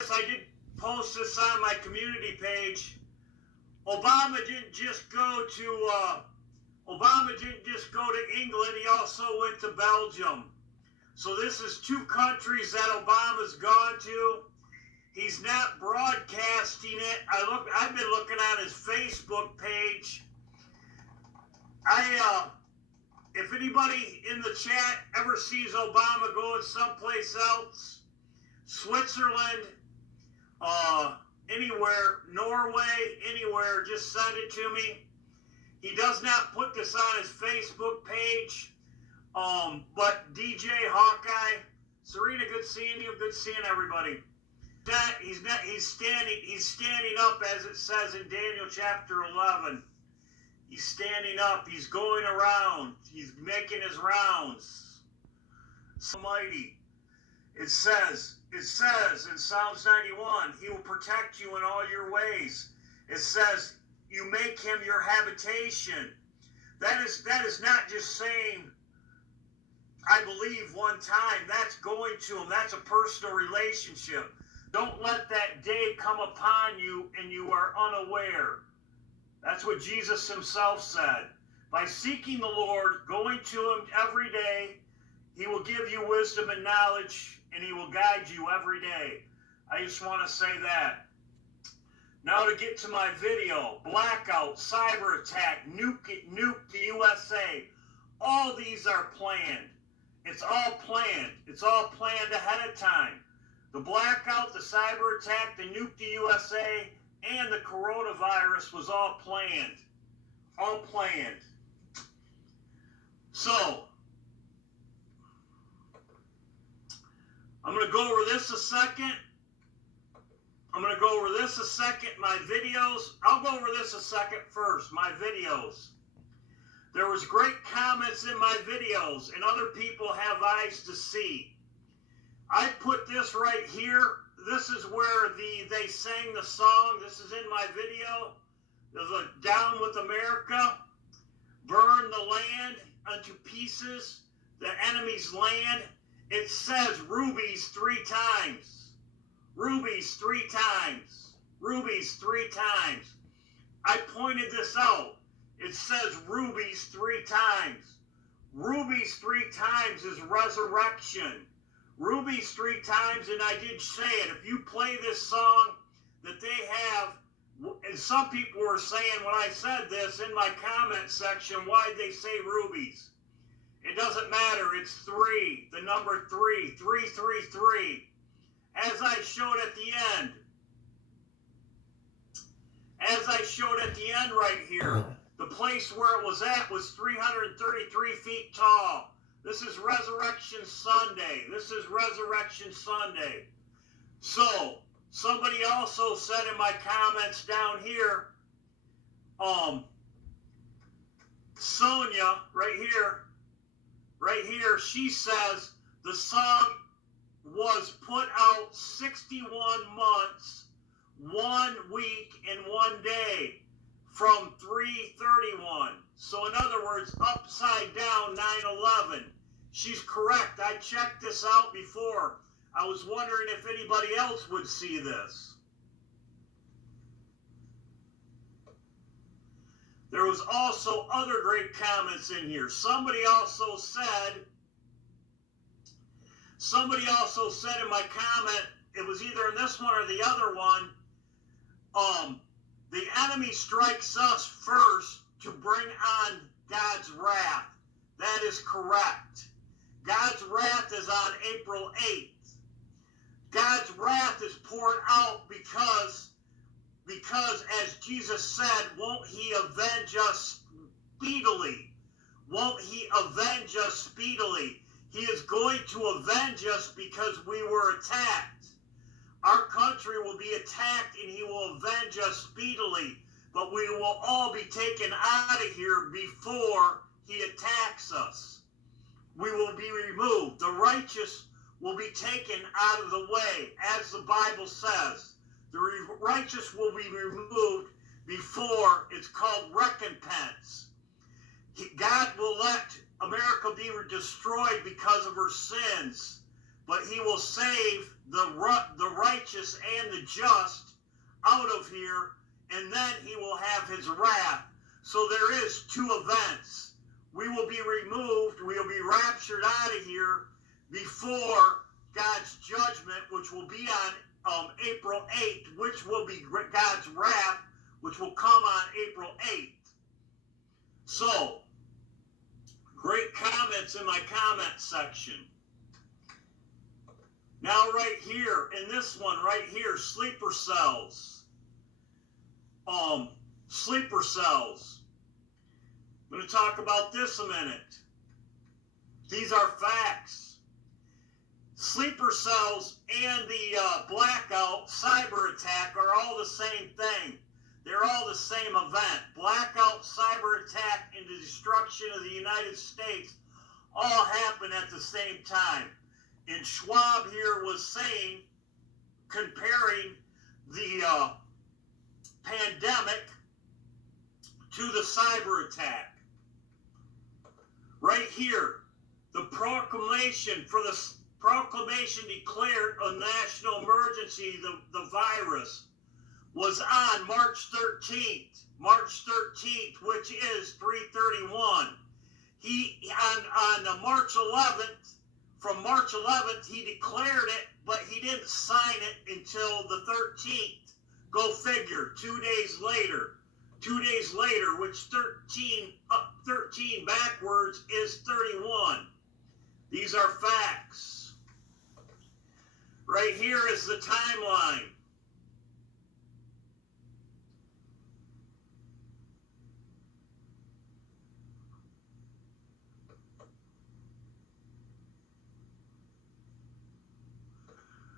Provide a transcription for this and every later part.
I did post this on my community page. Obama didn't just go to England. He also went to Belgium. So this is two countries that Obama's gone to. He's not broadcasting it. I've been looking on his Facebook page. If anybody in the chat ever sees Obama going someplace else, Switzerland, anywhere, Norway, anywhere, just send it to me. He does not put this on his Facebook page, but DJ Hawkeye, Serena, good seeing you, good seeing everybody. He's standing up, as it says in Daniel chapter 11. He's standing up. He's going around. He's making his rounds. Almighty. It says in Psalms 91, He will protect you in all your ways. It says, you make Him your habitation. That is not just saying, I believe one time. That's going to Him. That's a personal relationship. Don't let that day come upon you and you are unaware. That's what Jesus Himself said. By seeking the Lord, going to Him every day, He will give you wisdom and knowledge, and He will guide you every day. I just want to say that. Now to get to my video, blackout, cyber attack, nuke the USA. All these are planned. It's all planned. It's all planned ahead of time. The blackout, the cyber attack, the nuke the USA, and the coronavirus was all planned. All planned. So, I'm going to go over this a second. My videos. I'll go over this a second first. My videos. There was great comments in my videos, and other people have eyes to see. I put this right here. This is where they sang the song. This is in my video. There's a Down with America. Burn the land unto pieces, the enemy's land. It says rubies 3 times. Rubies 3 times. Rubies 3 times. I pointed this out. It says rubies 3 times. Rubies 3 times is resurrection. Rubies 3 times, and I did say it. If you play this song that they have, and some people were saying when I said this in my comment section, why'd they say rubies? It doesn't matter. It's 3. The number 3. 333. As I showed at the end. Right here. The place where it was at was 333 feet tall. This is Resurrection Sunday. So, somebody also said in my comments down here, Sonia, right here, she says the song was put out 61 months, 1 week, and 1 day from 3/31. So in other words, upside down 9/11. She's correct. I checked this out before. I was wondering if anybody else would see this. There was also other great comments in here. Somebody also said in my comment, it was either in this one or the other one, the enemy strikes us first to bring on God's wrath. That is correct. God's wrath is on April 8th. God's wrath is poured out because as Jesus said, won't He avenge us speedily? He is going to avenge us because we were attacked. Our country will be attacked and He will avenge us speedily, but we will all be taken out of here before He attacks us. We will be removed. The righteous will be taken out of the way, as the Bible says. The righteous will be removed before it's called recompense. God will let America be destroyed because of her sins, but he will save the righteous and the just out of here, and then he will have his wrath. So there is two events. We will be removed, we will be raptured out of here before God's judgment, which will be on April 8th, which will be God's wrath, which will come on April 8th. So, great comments in my comment section. Now right here, in this one right here, sleeper cells. Sleeper cells. I'm going to talk about this a minute. These are facts. Sleeper cells and the blackout cyber attack are all the same thing. They're all the same event. Blackout, cyber attack, and the destruction of the United States all happen at the same time. And Schwab here was saying, comparing the pandemic to the cyber attack. Right here, the proclamation declared a national emergency, the virus, was on March 13th, which is 3/31. On March 11th, from March 11th, he declared it, but he didn't sign it until the 13th. Go figure, 2 days later. 2 days later, which 13 backwards is 31. These are facts. Right here is the timeline.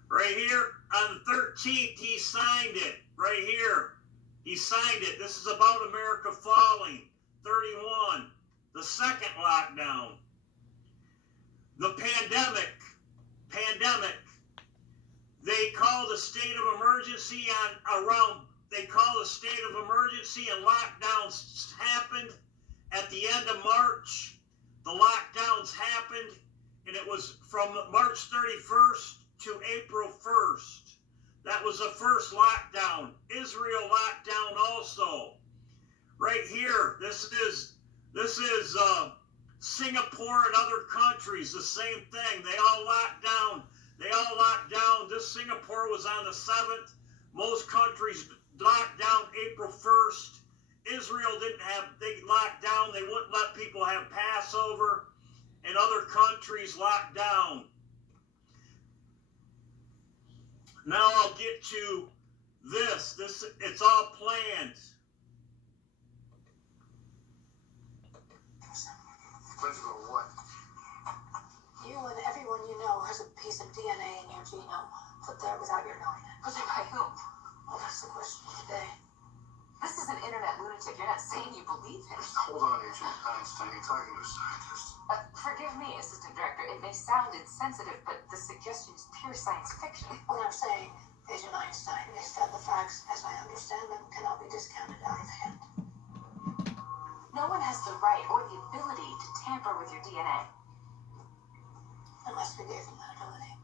Right here, on the 13th, he signed it. Right here, he signed it. This is about America falling. 31, the second lockdown. The pandemic. They called a state of emergency they called a state of emergency, and lockdowns happened at the end of March. The lockdowns happened, and it was from March 31st to April 1st. That was the first lockdown. Israel locked down also. Right here, this is Singapore and other countries, the same thing. They all locked down. This Singapore was on the 7th. Most countries locked down April 1st. Israel they locked down. They wouldn't let people have Passover. And other countries locked down. Now I'll get to this. It's all planned. Physical what? You and everyone you know has a piece of DNA in your genome, put there without your knowing it. Put there by whom? Well, that's the question today. This is an internet lunatic. You're not saying you believe him. Hold on, Agent Einstein. You're talking to a scientist. Forgive me, Assistant Director. It may sound insensitive, but the suggestion is pure science fiction. What I'm saying, Agent Einstein, is that the facts, as I understand them, cannot be discounted out of hand. No one has the right or the ability to tamper with your DNA. Unless we gave them that ability.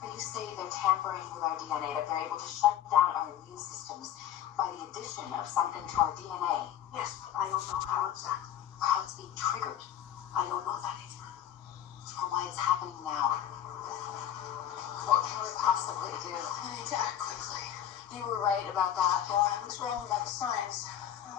When you say they're tampering with our DNA, that they're able to shut down our immune systems by the addition of something to our DNA. Yes, but I don't know how exactly. Or how it's being triggered. I don't know that either. Or why it's happening now. What can we possibly do? I need to act quickly. You were right about that. Well, I was wrong about the science.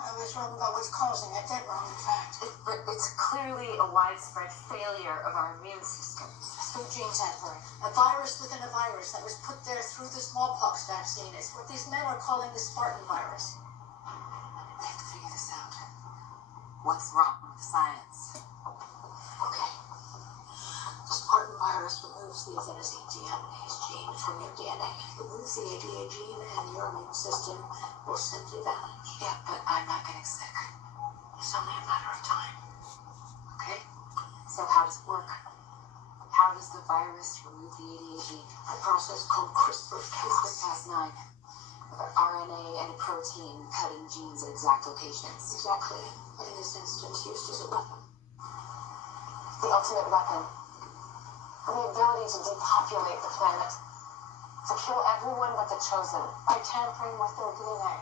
I was wrong about what's causing it. Dead wrong, in fact. But it's clearly a widespread failure of our immune systems. Through gene tampering. A virus within a virus that was put there through the smallpox vaccine. It's what these men are calling the Spartan virus. We have to figure this out. What's wrong with the science? Okay. The Spartan virus removes the adenosine deaminase gene from your DNA. Removes the ADA gene and your immune system will simply vanish. Yeah, but I'm not getting sick. It's only a matter of time. Okay? So how does it work? How does the virus remove the ADA gene? A process called CRISPR-Cas9. RNA and a protein cutting genes at exact locations. Exactly. But in this instance, used as a weapon. The ultimate weapon. The ability to depopulate the planet, to kill everyone but the chosen by tampering with their DNA.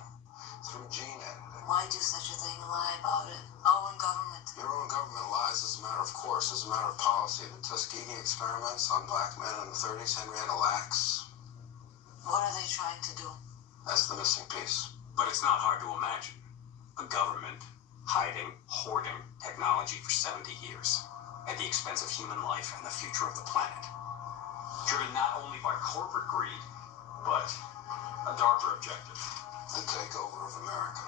Through gene editing. Why do such a thing? Lie about it. Our own government. Your own government lies as a matter of course, as a matter of policy. The Tuskegee experiments on black men in the 30s, Henrietta Lacks. What are they trying to do? That's the missing piece. But it's not hard to imagine. A government hiding, hoarding technology for 70 years at the expense of human life and the future of the planet. Driven not only by corporate greed, but a darker objective. The takeover of America.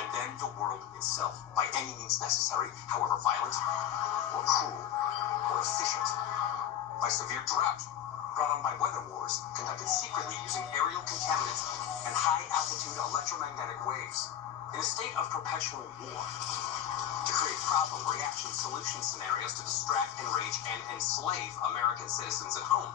And then the world itself, by any means necessary, however violent, or cruel, or efficient. By severe drought, brought on by weather wars, conducted secretly using aerial contaminants and high-altitude electromagnetic waves. In a state of perpetual war. To create problem, reaction, solution scenarios to distract, enrage, and enslave American citizens at home.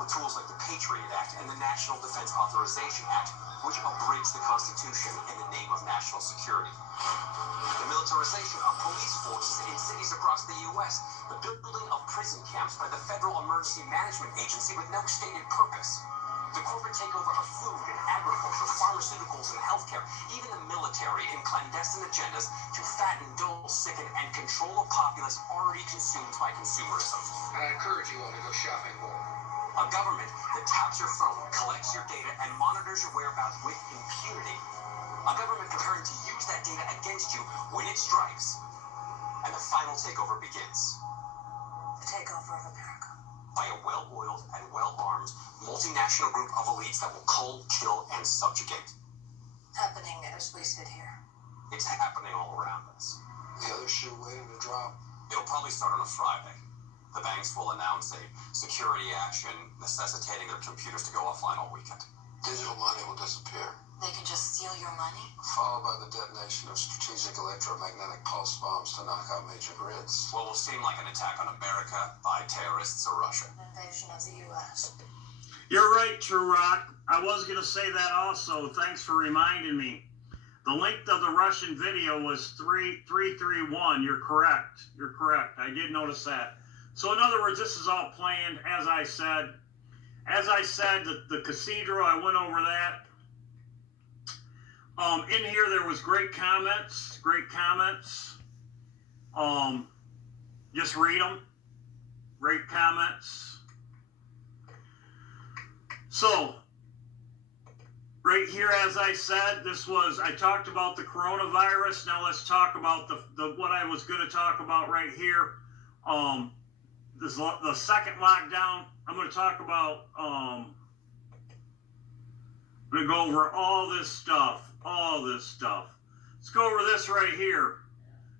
With tools like the Patriot Act and the National Defense Authorization Act, which abridge the Constitution in the name of national security. The militarization of police forces in cities across the U.S., the building of prison camps by the Federal Emergency Management Agency with no stated purpose. The corporate takeover of food and agriculture, pharmaceuticals and healthcare, even the military in clandestine agendas to fatten, dull, sicken, and control a populace already consumed by consumerism. And I encourage you all to go shopping more. A government that taps your phone, collects your data, and monitors your whereabouts with impunity. A government preparing to use that data against you when it strikes. And the final takeover begins. The takeover of America. By a well-oiled and well-armed multinational group of elites that will cull, kill, and subjugate. Happening as we sit here. It's happening all around us. The other shoe waiting to drop. It'll probably start on a Friday. The banks will announce a security action necessitating their computers to go offline all weekend. Digital money will disappear. They can just steal your money? Followed by the detonation of strategic electromagnetic pulse bombs to knock out major grids. What will seem like an attack on America by terrorists or Russia. An invasion of the U.S. You're right, True Rock. I was going to say that also. Thanks for reminding me. The length of the Russian video was 331. You're correct. You're correct. I did notice that. So in other words, this is all planned, as I said. As I said, the cathedral, I went over that. In here, there was great comments. Just read them. Great comments. So, right here, as I said, I talked about the coronavirus. Now let's talk about what I was going to talk about right here. This the second lockdown. I'm going to talk about, I'm going to go over all this stuff. Let's go over this right here.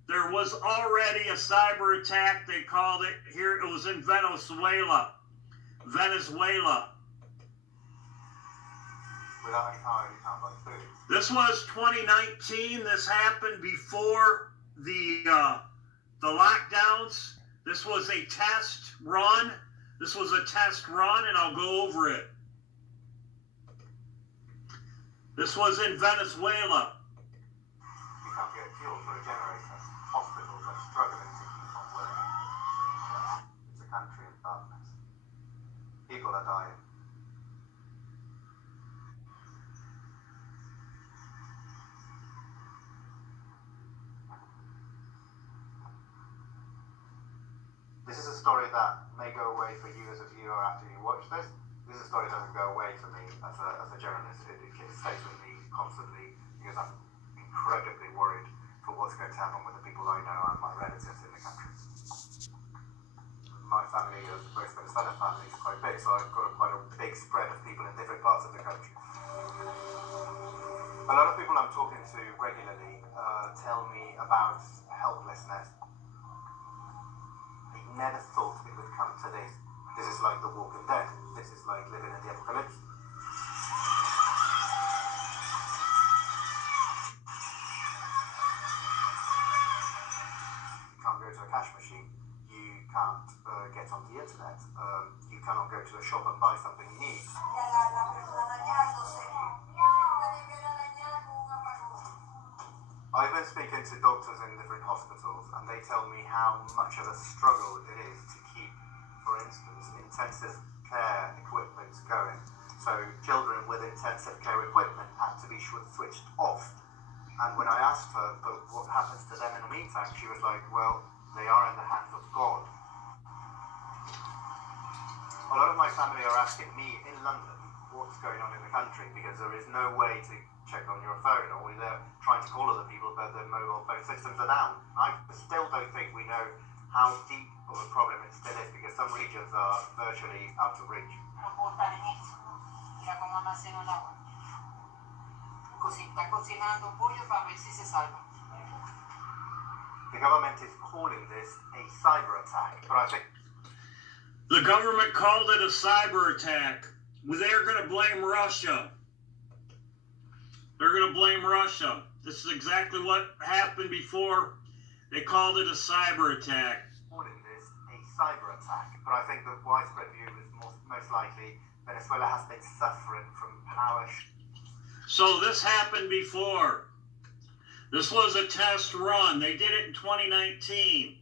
There was already a cyber attack, they called it. Here, it was in Venezuela. Without any power, you can't buy food. This was 2019. This happened before the lockdowns. This was a test run. And I'll go over it. This was in Venezuela. You can't get fuel for a generator. Hospitals are struggling to keep on working. It's a country in darkness. People are dying. This is a story that may go away for you as a viewer after you watch this. This is a story that doesn't go away for me as a journalist. It stays with me constantly because I'm incredibly worried for what's going to happen with the people I know and my relatives in the country. My family, both Venezuelan family, is quite big, so I've got quite a big spread of people in different parts of the country. A lot of people I'm talking to regularly tell me about helplessness. They never thought it would come to this. This is like The Walking Dead. This is like living in the apocalypse. You can't go to a cash machine. You can't get on the internet. You cannot go to a shop and buy something you need. I've been speaking to doctors in different hospitals, and they tell me how much of a struggle it is to keep, for for instance, intensive care equipment going. So children with intensive care equipment had to be switched off. And when I asked her, but what happens to them in the meantime, she was like, well, they are in the hands of God. A lot of my family are asking me in London what's going on in the country, because there is no way to check on your phone, or they're trying to call other people, but their mobile phone systems are down. I still don't think we know how deep of a problem it still is, because some regions are virtually out of reach. Mira cómo almaceno el agua. Está cocinando pollo para ver si se salva. The government is calling this a cyber attack, but I think The government called it a cyber attack. They're going to blame Russia. They're going to blame Russia. This is exactly what happened before. They called it a cyber attack. calling this a cyber attack, but I think the widespread view is most likely Venezuela has been suffering from power. So this happened before. This was a test run. They did it in 2019.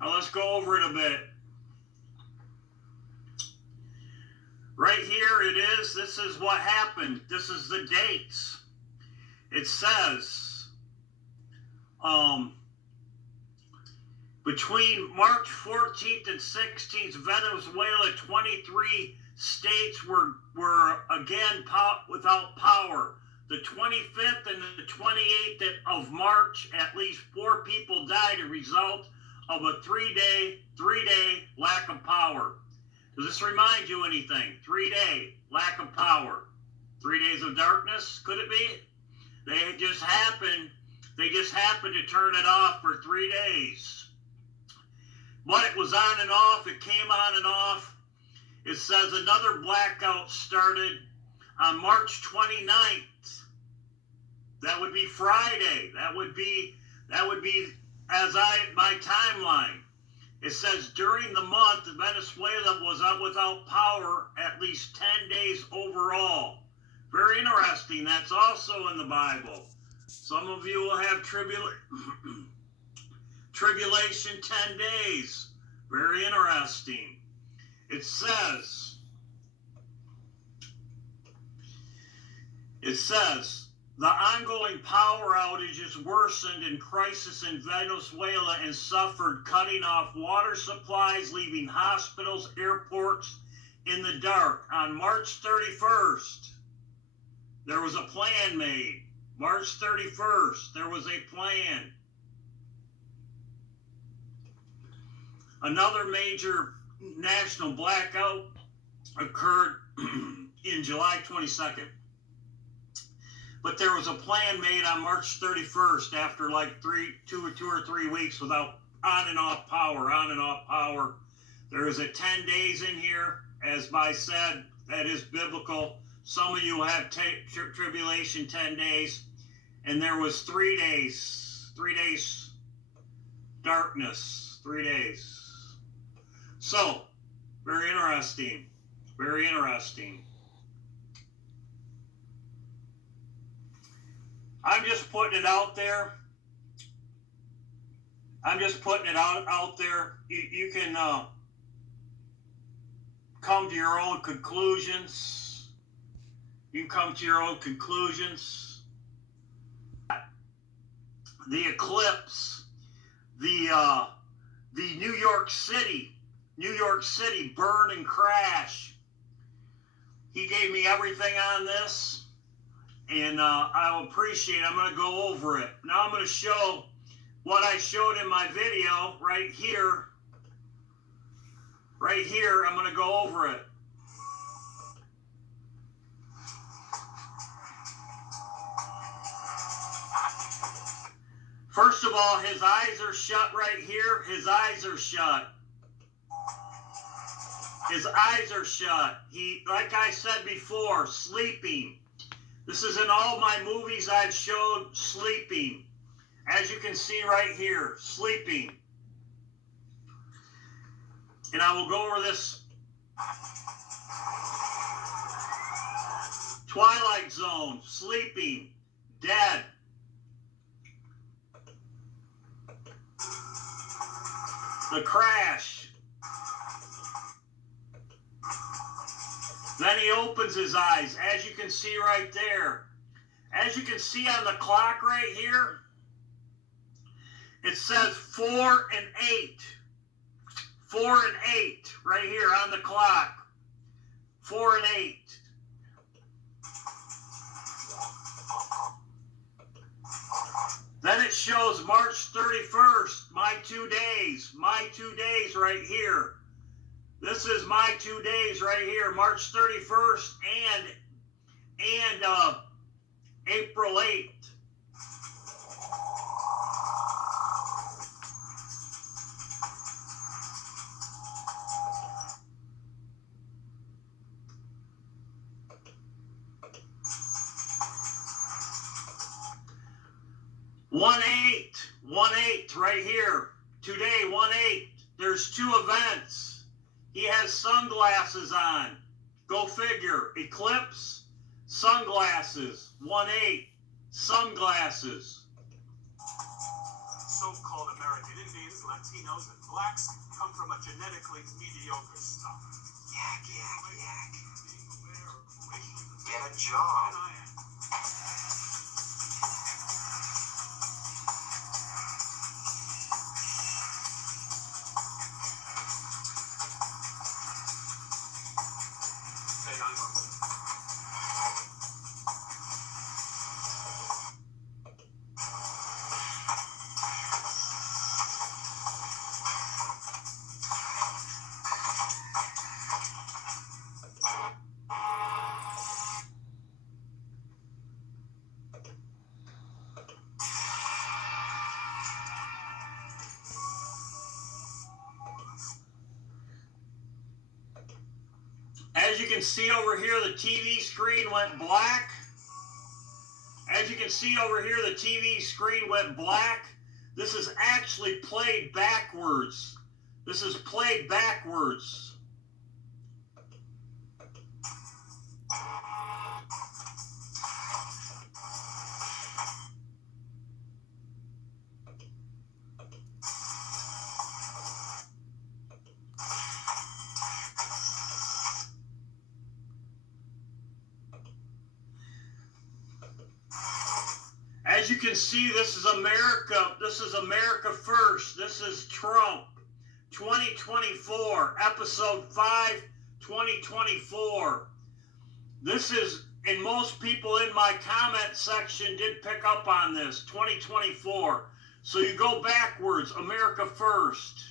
Now let's go over it a bit. Right here it is. This is what happened. This is the dates. It says between March 14th and 16th, Venezuela, 23 states were again without power. The 25th and the 28th of March, at least 4 people died as a result of a three-day lack of power. Does this remind you anything? 3-day lack of power. 3 days of darkness, could it be? They just happened to turn it off for 3 days. But it was on and off. It came on and off. It says another blackout started on March 29th. That would be Friday. That would be my timeline. It says during the month, Venezuela was without power at least 10 days overall. Very interesting. That's also in the Bible. Some of you will have tribulation 10 days. Very interesting. It says, the ongoing power outages worsened in crisis in Venezuela and suffered, cutting off water supplies, leaving hospitals, airports in the dark. On March 31st, there was a plan made. March 31st, there was a plan. Another major national blackout occurred in July 22nd. But there was a plan made on March 31st after like two or three weeks without on and off power. There is a 10 days in here, as I said, that is biblical. Some of you have tribulation 10 days, and there was 3 days darkness, 3 days. So, very interesting. I'm just putting it out there. You can come to your own conclusions. The eclipse, the New York City burn and crash. He gave me everything on this. And I'll appreciate it. I'm going to go over it. Now I'm going to show what I showed in my video right here. Right here, I'm going to go over it. First of all, his eyes are shut right here. His eyes are shut. He, like I said before, sleeping. This is in all my movies I've showed, sleeping. As you can see right here, sleeping. And I will go over this. Twilight Zone, sleeping, dead. The crash. Then he opens his eyes, as you can see right there. As you can see on the clock right here, it says 4 and 8. 4 and 8 right here on the clock. 4 and 8. Then it shows March 31st, my 2 days. My 2 days right here. This is my 2 days right here, March 31st and April 8th. One eight right here. Today, 1/8. There's 2 events. He has sunglasses on. Go figure. Eclipse, sunglasses. 1/8. Sunglasses. So-called American Indians, Latinos, and blacks come from a genetically mediocre stock. Yak. Get a job. And I am. Say I'm a As you can see over here, the TV screen went black. As you can see over here, the TV screen went black. This is actually played backwards. This is played backwards. As you can see, this is America. This is America First. This is Trump 2024, episode 5, 2024. This is, and most people in my comment section did pick up on this, 2024. So you go backwards, America First.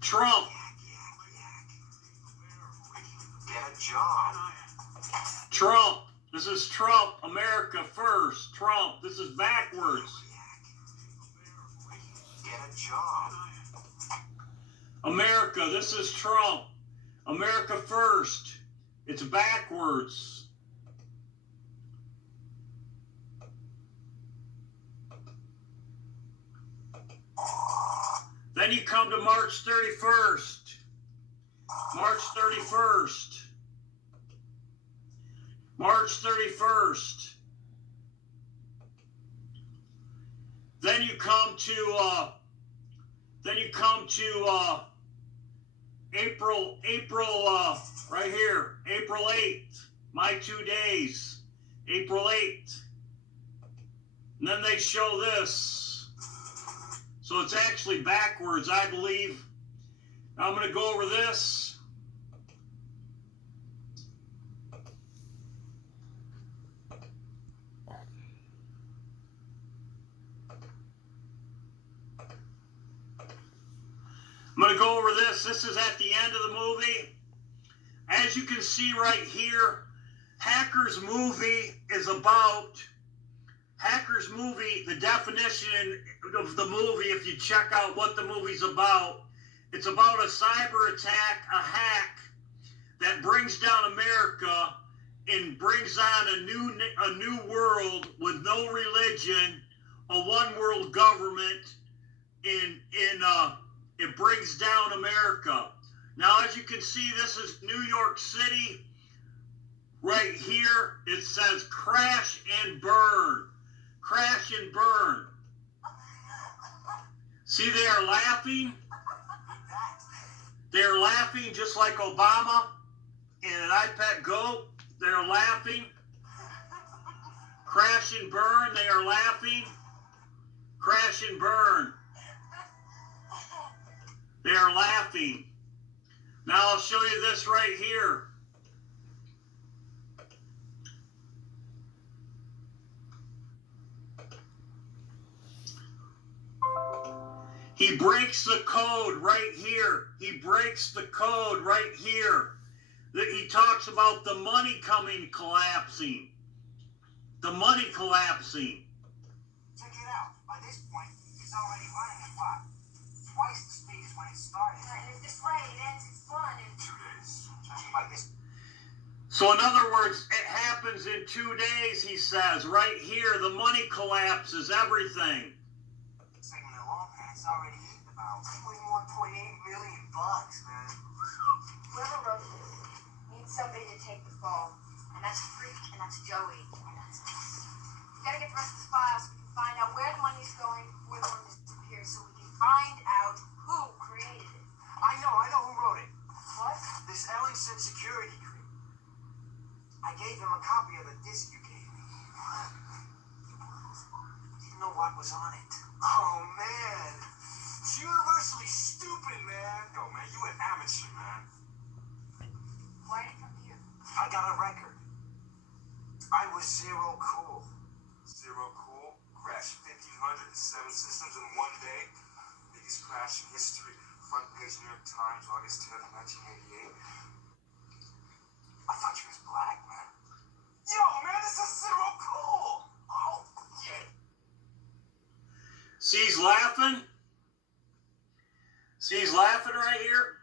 Trump. Get a job. Trump. This is Trump. America First. Trump. This is backwards. Get a job. America. This is Trump. America First. It's backwards. Then you come to March 31st. March 31st. March 31st. Then you come to April right here, April 8th. My 2 days. April 8th. And then they show this. So it's actually backwards, I believe. Now I'm going to go over this. I'm going to go over this. This is at the end of the movie. As you can see right here, Hackers movie is about... Hackers movie, the definition of the movie, if you check out what the movie's about, it's about a cyber attack, a hack that brings down America and brings on a new world with no religion, a one world government, it brings down America. Now, as you can see, this is New York City. Right here, it says crash and burn. Crash and burn. See, they are laughing. They're laughing just like Obama and an iPad goat. They're laughing. Crash and burn. They are laughing. Crash and burn. They are laughing. Now I'll show you this right here. He breaks the code right here. He breaks the code right here. He talks about the money collapsing. The money collapsing. Check it out. By this point, it's already running at what? Twice the speed as when it started. And if this way it ends, it's fun. And 2 days. I mean, by this. So in other words, it happens in 2 days, he says. Right here, the money collapses, everything. Segment alone, and it's already eaten about $21.8 million, man. whoever wrote this needs somebody to take the fall. And that's Freak, and that's Joey, and that's us. We gotta get the rest of the files so we can find out where the money's going, where the money disappears, so we can find out who created it. I know who wrote it. What? This Ellingson security crew. I gave him a copy of the disc you gave me. Didn't know what was on it. Oh, man. It's universally stupid, man. Yo, man, you an amateur, man. Why did it come to you? I got a record. I was zero cool. Zero cool. Crashed 1,507 systems in one day. Biggest crash in history. Front page New York Times, August 10th, 1988. I thought you was black, man. Yo, man, this is zero cool. Oh, yeah. See, he's laughing. See, he's laughing right here.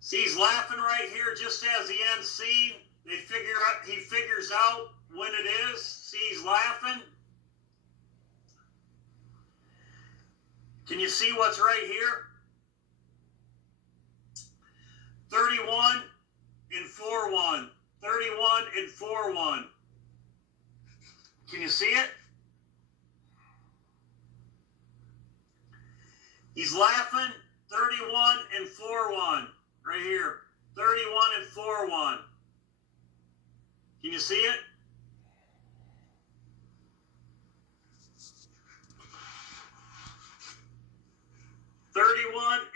See, he's laughing right here just as the end scene. He figures out when it is. See, he's laughing. Can you see what's right here? 31 and 4-1. 31 and 4-1. Can you see it? He's laughing. 31 and 4-1. Right here. 31 and 4-1. Can you see it?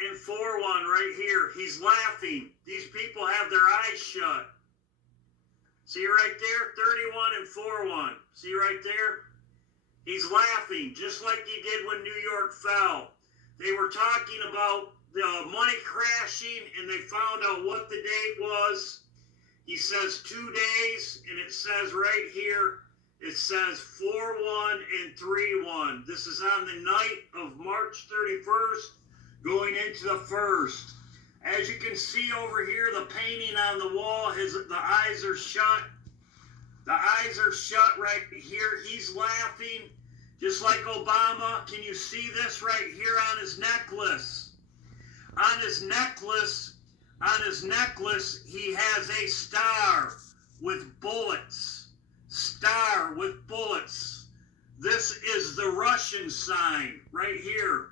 and 4-1 right here. He's laughing. These people have their eyes shut. See right there? 31 and 4-1. See right there? He's laughing, just like he did when New York fell. They were talking about the money crashing, and they found out what the date was. He says 2 days, and it says right here, it says 4-1 and 3-1. This is on the night of March 31st, going into the 1st. As you can see over here, the painting on the wall, the eyes are shut. The eyes are shut right here. He's laughing, just like Obama. Can you see this right here on his necklace? On his necklace, he has a star with bullets. Star with bullets. This is the Russian sign right here.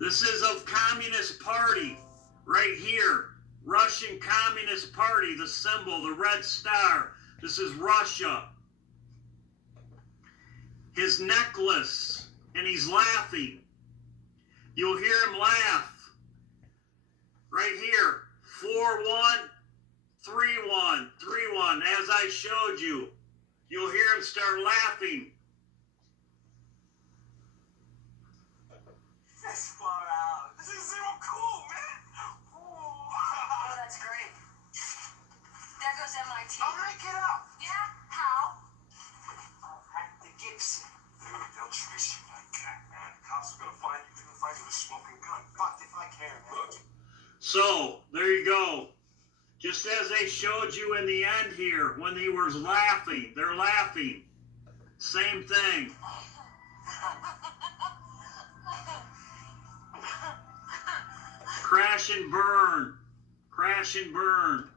This is of Communist Party right here. Russian Communist Party, the symbol, the red star. This is Russia. His necklace, and he's laughing. You'll hear him laugh. Right here, 4-1, 3-1, 3-1, as I showed you. You'll hear him start laughing. That's far out. This is zero cool, man. Oh, that's great. There goes MIT. I'll break it up. Yeah? How? I'll hack the Gibson. Dude, they'll trace you like that, man. Cops are gonna find you. They're gonna find you with a smoking gun. Fucked if I care, man. Look. So, there you go. Just as they showed you in the end here, when he was laughing, they're laughing. Same thing. Crash and burn. Crash and burn.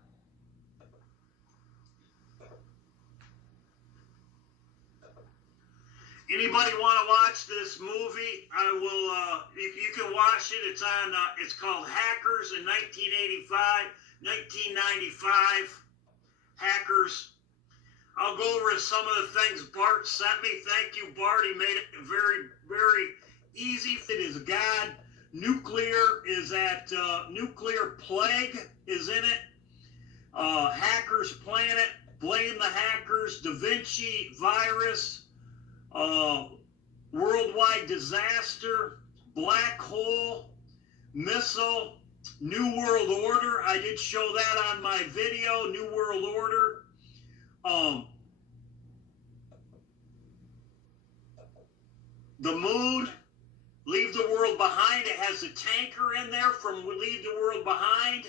Anybody want to watch this movie? I will. You can watch it. It's on. It's called Hackers in 1985, 1995. Hackers. I'll go over some of the things Bart sent me. Thank you, Bart. He made it very, very easy. It is God. Nuclear is at Nuclear Plague is in it. Hackers Planet. Blame the Hackers. Da Vinci Virus. Worldwide Disaster, Black Hole, Missile, New World Order. I did show that on my video, New World Order. The Moon, Leave the World Behind. It has a tanker in there from Leave the World Behind.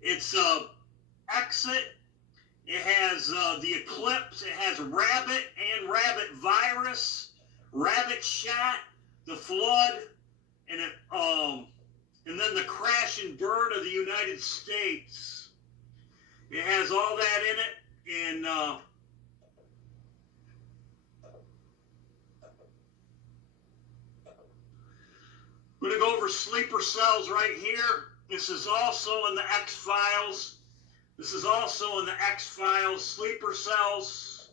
It's Exit. It has the Eclipse. It has Rabbit and Rabbit Virus, Rabbit Shot, the Flood, and then the Crash and Burn of the United States. It has all that in it, and I'm going to go over Sleeper Cells right here. This is also in the X-Files. This is also in the X-Files, Sleeper Cells,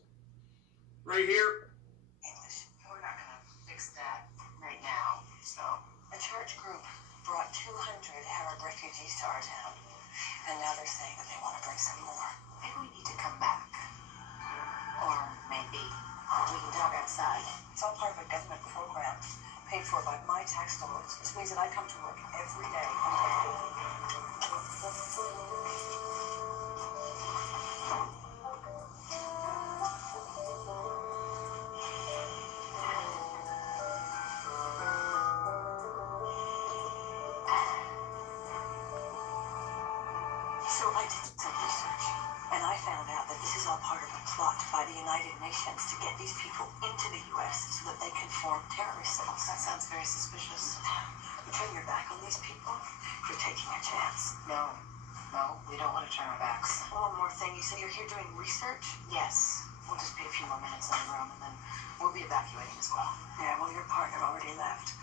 right here. English. We're not going to fix that right now. So, a church group brought 200 Arab refugees to our town, and now they're saying that they want to bring some more. Maybe we need to come back. Or maybe we can talk outside. It's all part of a government program paid for by my tax dollars, which means that I come to work every day. So I did some research, and I found out that this is all part of a plot by the United Nations to get these people into the U.S. so that they can form terrorist cells. That sounds very suspicious. You turn your back on these people, you're taking a chance. No, we don't want to turn our backs. One more thing, you said you're here doing research? Yes. We'll just be a few more minutes in the room, and then we'll be evacuating as well. Yeah, well, your partner already left.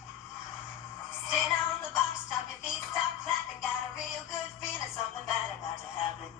Sitting on the box, top your feet start clapping. Got a real good feeling, something bad about to happen.